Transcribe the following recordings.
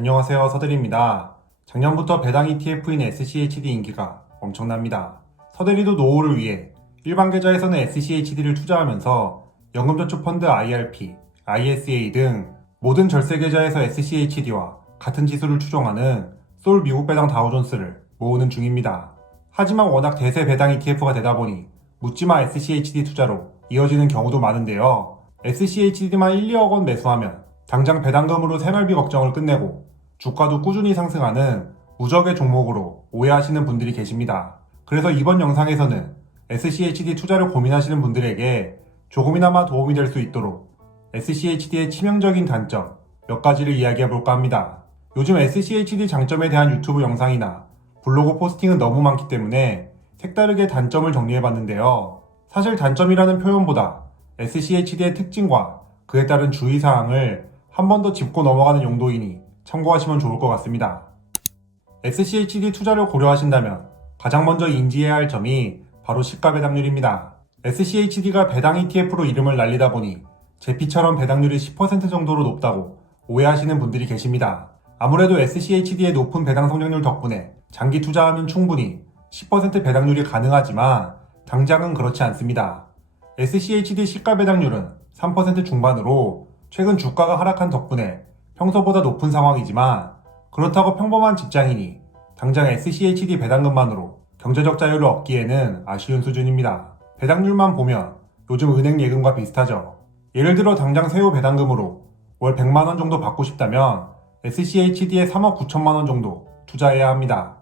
안녕하세요, 서대리입니다. 작년부터 배당 ETF인 SCHD 인기가 엄청납니다. 서대리도 노후를 위해 일반 계좌에서는 SCHD를 투자하면서 연금저축펀드 IRP, ISA 등 모든 절세 계좌에서 SCHD와 같은 지수를 추종하는 솔 미국 배당 다우존스를 모으는 중입니다. 하지만 워낙 대세 배당 ETF가 되다 보니 묻지마 SCHD 투자로 이어지는 경우도 많은데요. SCHD만 1, 2억 원 매수하면 당장 배당금으로 생활비 걱정을 끝내고 주가도 꾸준히 상승하는 무적의 종목으로 오해하시는 분들이 계십니다. 그래서 이번 영상에서는 SCHD 투자를 고민하시는 분들에게 조금이나마 도움이 될 수 있도록 SCHD의 치명적인 단점 몇 가지를 이야기해볼까 합니다. 요즘 SCHD 장점에 대한 유튜브 영상이나 블로그 포스팅은 너무 많기 때문에 색다르게 단점을 정리해봤는데요. 사실 단점이라는 표현보다 SCHD의 특징과 그에 따른 주의사항을 한 번 더 짚고 넘어가는 용도이니 참고하시면 좋을 것 같습니다. SCHD 투자를 고려하신다면 가장 먼저 인지해야 할 점이 바로 시가 배당률입니다. SCHD가 배당 ETF로 이름을 날리다 보니 제피처럼 배당률이 10% 정도로 높다고 오해하시는 분들이 계십니다. 아무래도 SCHD의 높은 배당 성장률 덕분에 장기 투자하면 충분히 10% 배당률이 가능하지만 당장은 그렇지 않습니다. SCHD 시가 배당률은 3% 중반으로 최근 주가가 하락한 덕분에 평소보다 높은 상황이지만 그렇다고 평범한 직장인이 당장 SCHD 배당금만으로 경제적 자유를 얻기에는 아쉬운 수준입니다. 배당률만 보면 요즘 은행 예금과 비슷하죠. 예를 들어 당장 세후 배당금으로 월 100만원 정도 받고 싶다면 SCHD에 3억 9천만원 정도 투자해야 합니다.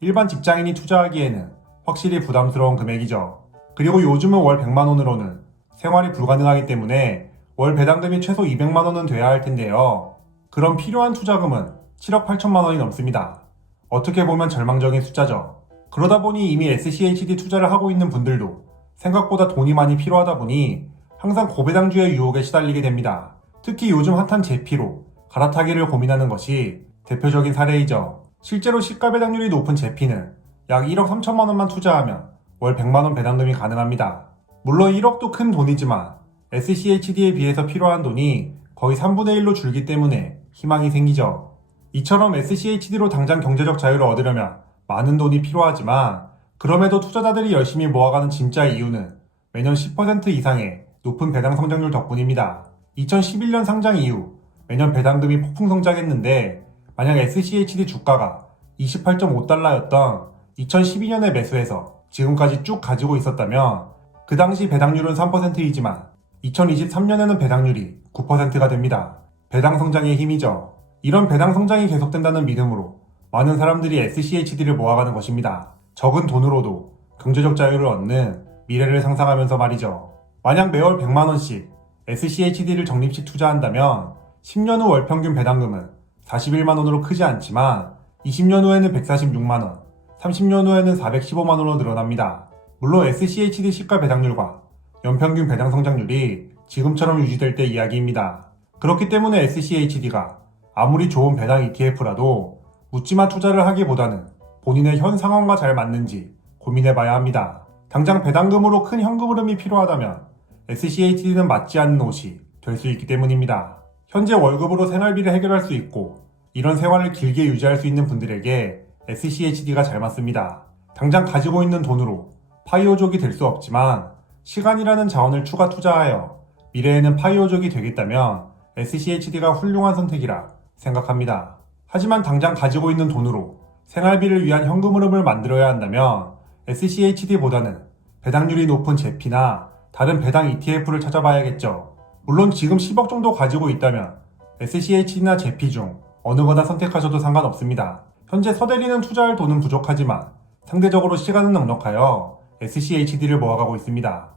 일반 직장인이 투자하기에는 확실히 부담스러운 금액이죠. 그리고 요즘은 월 100만원으로는 생활이 불가능하기 때문에 월 배당금이 최소 200만원은 돼야 할 텐데요. 그럼 필요한 투자금은 7억 8천만원이 넘습니다. 어떻게 보면 절망적인 숫자죠. 그러다 보니 이미 SCHD 투자를 하고 있는 분들도 생각보다 돈이 많이 필요하다 보니 항상 고배당주의 유혹에 시달리게 됩니다. 특히 요즘 핫한 제피로 갈아타기를 고민하는 것이 대표적인 사례이죠. 실제로 시가 배당률이 높은 제피는 약 1억 3천만원만 투자하면 월 100만원 배당금이 가능합니다. 물론 1억도 큰 돈이지만 SCHD에 비해서 필요한 돈이 거의 3분의 1로 줄기 때문에 희망이 생기죠. 이처럼 SCHD로 당장 경제적 자유를 얻으려면 많은 돈이 필요하지만 그럼에도 투자자들이 열심히 모아가는 진짜 이유는 매년 10% 이상의 높은 배당 성장률 덕분입니다. 2011년 상장 이후 매년 배당금이 폭풍 성장했는데 만약 SCHD 주가가 28.5달러였던 2012년에 매수해서 지금까지 쭉 가지고 있었다면 그 당시 배당률은 3%이지만 2023년에는 배당률이 9%가 됩니다. 배당 성장의 힘이죠. 이런 배당 성장이 계속된다는 믿음으로 많은 사람들이 SCHD를 모아가는 것입니다. 적은 돈으로도 경제적 자유를 얻는 미래를 상상하면서 말이죠. 만약 매월 100만원씩 SCHD를 적립식 투자한다면 10년 후 월평균 배당금은 41만원으로 크지 않지만 20년 후에는 146만원, 30년 후에는 415만원으로 늘어납니다. 물론 SCHD 시가 배당률과 연평균 배당 성장률이 지금처럼 유지될 때 이야기입니다. 그렇기 때문에 SCHD가 아무리 좋은 배당 ETF라도 묻지마 투자를 하기보다는 본인의 현 상황과 잘 맞는지 고민해봐야 합니다. 당장 배당금으로 큰 현금 흐름이 필요하다면 SCHD는 맞지 않는 옷이 될 수 있기 때문입니다. 현재 월급으로 생활비를 해결할 수 있고 이런 생활을 길게 유지할 수 있는 분들에게 SCHD가 잘 맞습니다. 당장 가지고 있는 돈으로 파이어족이 될 수 없지만 시간이라는 자원을 추가 투자하여 미래에는 파이어족이 되겠다면 SCHD가 훌륭한 선택이라 생각합니다. 하지만 당장 가지고 있는 돈으로 생활비를 위한 현금 흐름을 만들어야 한다면 SCHD보다는 배당률이 높은 제피나 다른 배당 ETF를 찾아봐야겠죠. 물론 지금 10억 정도 가지고 있다면 SCHD나 제피 중 어느 거나 선택하셔도 상관없습니다. 현재 서대리는 투자할 돈은 부족하지만 상대적으로 시간은 넉넉하여 SCHD를 모아가고 있습니다.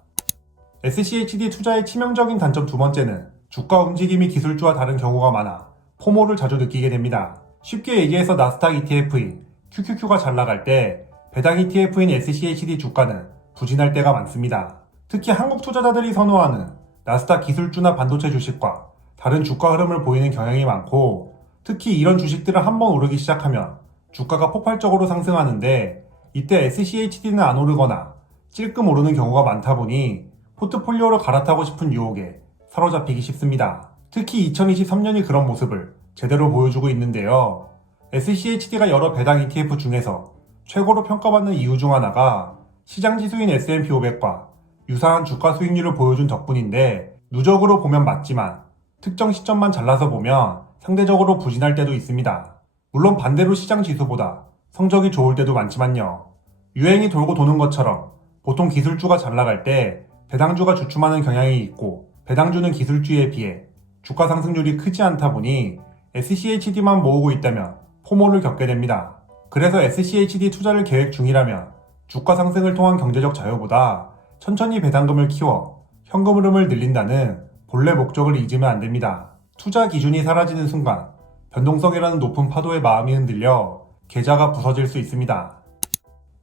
SCHD 투자의 치명적인 단점 두 번째는 주가 움직임이 기술주와 다른 경우가 많아 포모를 자주 느끼게 됩니다. 쉽게 얘기해서 나스닥 ETF인 QQQ가 잘 나갈 때 배당 ETF인 SCHD 주가는 부진할 때가 많습니다. 특히 한국 투자자들이 선호하는 나스닥 기술주나 반도체 주식과 다른 주가 흐름을 보이는 경향이 많고 특히 이런 주식들은 한번 오르기 시작하면 주가가 폭발적으로 상승하는데 이때 SCHD는 안 오르거나 찔끔 오르는 경우가 많다 보니 포트폴리오를 갈아타고 싶은 유혹에 사로잡히기 쉽습니다. 특히 2023년이 그런 모습을 제대로 보여주고 있는데요. SCHD가 여러 배당 ETF 중에서 최고로 평가받는 이유 중 하나가 시장 지수인 S&P 500과 유사한 주가 수익률을 보여준 덕분인데, 누적으로 보면 맞지만 특정 시점만 잘라서 보면 상대적으로 부진할 때도 있습니다. 물론 반대로 시장 지수보다 성적이 좋을 때도 많지만요. 유행이 돌고 도는 것처럼 보통 기술주가 잘 나갈 때 배당주가 주춤하는 경향이 있고, 배당주는 기술주에 비해 주가 상승률이 크지 않다 보니 SCHD만 모으고 있다면 포모를 겪게 됩니다. 그래서 SCHD 투자를 계획 중이라면 주가 상승을 통한 경제적 자유보다 천천히 배당금을 키워 현금 흐름을 늘린다는 본래 목적을 잊으면 안 됩니다. 투자 기준이 사라지는 순간 변동성이라는 높은 파도에 마음이 흔들려 계좌가 부서질 수 있습니다.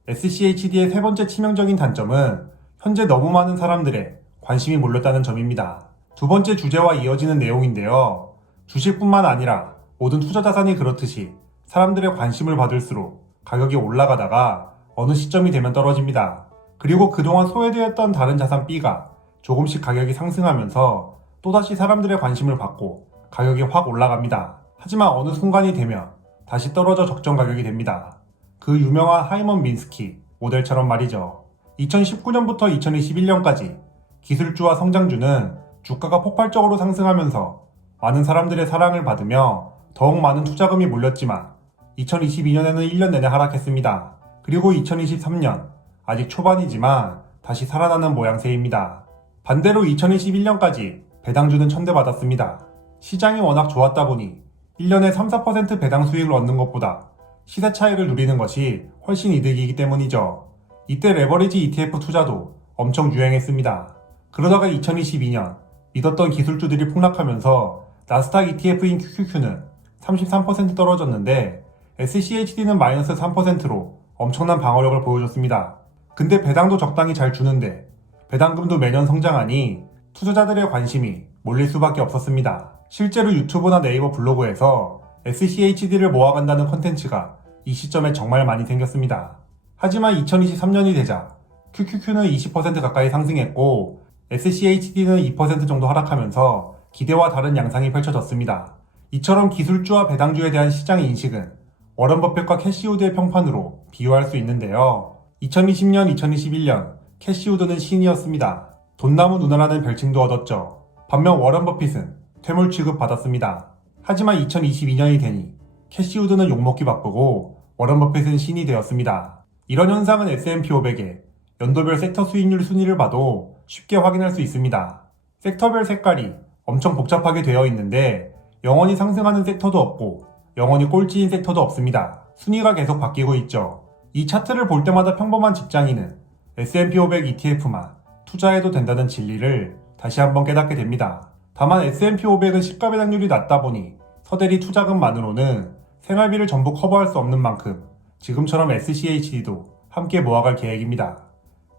SCHD의 세 번째 치명적인 단점은 현재 너무 많은 사람들의 관심이 몰렸다는 점입니다. 두 번째 주제와 이어지는 내용인데요. 주식뿐만 아니라 모든 투자 자산이 그렇듯이 사람들의 관심을 받을수록 가격이 올라가다가 어느 시점이 되면 떨어집니다. 그리고 그동안 소외되었던 다른 자산 B가 조금씩 가격이 상승하면서 또다시 사람들의 관심을 받고 가격이 확 올라갑니다. 하지만 어느 순간이 되면 다시 떨어져 적정 가격이 됩니다. 그 유명한 하이먼 민스키 모델처럼 말이죠. 2019년부터 2021년까지 기술주와 성장주는 주가가 폭발적으로 상승하면서 많은 사람들의 사랑을 받으며 더욱 많은 투자금이 몰렸지만 2022년에는 1년 내내 하락했습니다. 그리고 2023년 아직 초반이지만 다시 살아나는 모양새입니다. 반대로 2021년까지 배당주는 천대받았습니다. 시장이 워낙 좋았다 보니 1년에 3-4% 배당 수익을 얻는 것보다 시세 차익을 누리는 것이 훨씬 이득이기 때문이죠. 이때 레버리지 ETF 투자도 엄청 유행했습니다. 그러다가 2022년 믿었던 기술주들이 폭락하면서 나스닥 ETF인 QQQ는 33% 떨어졌는데 SCHD는 마이너스 3%로 엄청난 방어력을 보여줬습니다. 근데 배당도 적당히 잘 주는데 배당금도 매년 성장하니 투자자들의 관심이 몰릴 수밖에 없었습니다. 실제로 유튜브나 네이버 블로그에서 SCHD를 모아간다는 컨텐츠가 이 시점에 정말 많이 생겼습니다. 하지만 2023년이 되자 QQQ는 20% 가까이 상승했고 SCHD는 2% 정도 하락하면서 기대와 다른 양상이 펼쳐졌습니다. 이처럼 기술주와 배당주에 대한 시장 인식은 워런 버핏과 캐시우드의 평판으로 비유할 수 있는데요. 2020년, 2021년 캐시우드는 신이었습니다. 돈나무 누나라는 별칭도 얻었죠. 반면 워런 버핏은 퇴물 취급 받았습니다. 하지만 2022년이 되니 캐시우드는 욕먹기 바쁘고 워런 버핏은 신이 되었습니다. 이런 현상은 S&P 500의 연도별 섹터 수익률 순위를 봐도 쉽게 확인할 수 있습니다. 섹터별 색깔이 엄청 복잡하게 되어 있는데 영원히 상승하는 섹터도 없고 영원히 꼴찌인 섹터도 없습니다. 순위가 계속 바뀌고 있죠. 이 차트를 볼 때마다 평범한 직장인은 S&P 500 ETF만 투자해도 된다는 진리를 다시 한번 깨닫게 됩니다. 다만 S&P 500은 시가 배당률이 낮다 보니 서대리 투자금만으로는 생활비를 전부 커버할 수 없는 만큼 지금처럼 SCHD도 함께 모아갈 계획입니다.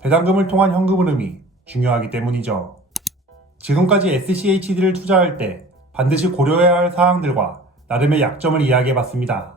배당금을 통한 현금 흐름이 중요하기 때문이죠. 지금까지 SCHD를 투자할 때 반드시 고려해야 할 사항들과 나름의 약점을 이야기해봤습니다.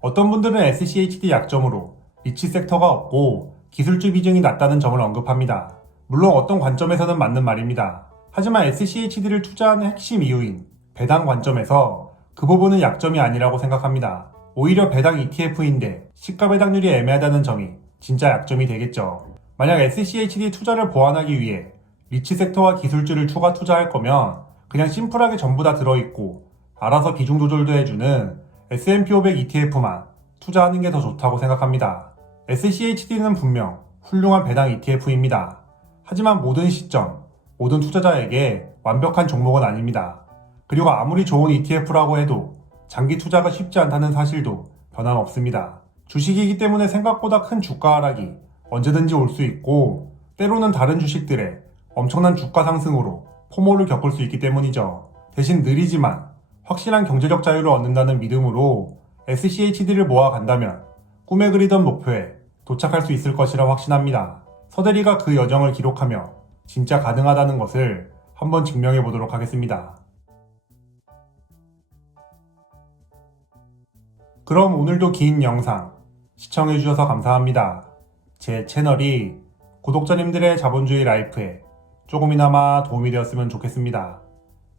어떤 분들은 SCHD 약점으로 리치 섹터가 없고 기술주 비중이 낮다는 점을 언급합니다. 물론 어떤 관점에서는 맞는 말입니다. 하지만 SCHD를 투자하는 핵심 이유인 배당 관점에서 그 부분은 약점이 아니라고 생각합니다. 오히려 배당 ETF인데 시가 배당률이 애매하다는 점이 진짜 약점이 되겠죠. 만약 SCHD 투자를 보완하기 위해 리치 섹터와 기술주를 추가 투자할 거면 그냥 심플하게 전부 다 들어있고 알아서 비중 조절도 해주는 S&P 500 ETF만 투자하는 게 더 좋다고 생각합니다. SCHD는 분명 훌륭한 배당 ETF입니다. 하지만 모든 시점, 모든 투자자에게 완벽한 종목은 아닙니다. 그리고 아무리 좋은 ETF라고 해도 장기 투자가 쉽지 않다는 사실도 변함없습니다. 주식이기 때문에 생각보다 큰 주가 하락이 언제든지 올 수 있고 때로는 다른 주식들의 엄청난 주가 상승으로 포모를 겪을 수 있기 때문이죠. 대신 느리지만 확실한 경제적 자유를 얻는다는 믿음으로 SCHD를 모아간다면 꿈에 그리던 목표에 도착할 수 있을 것이라 확신합니다. 서대리가 그 여정을 기록하며 진짜 가능하다는 것을 한번 증명해 보도록 하겠습니다. 그럼 오늘도 긴 영상 시청해주셔서 감사합니다. 제 채널이 구독자님들의 자본주의 라이프에 조금이나마 도움이 되었으면 좋겠습니다.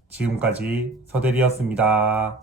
지금까지 서대리였습니다.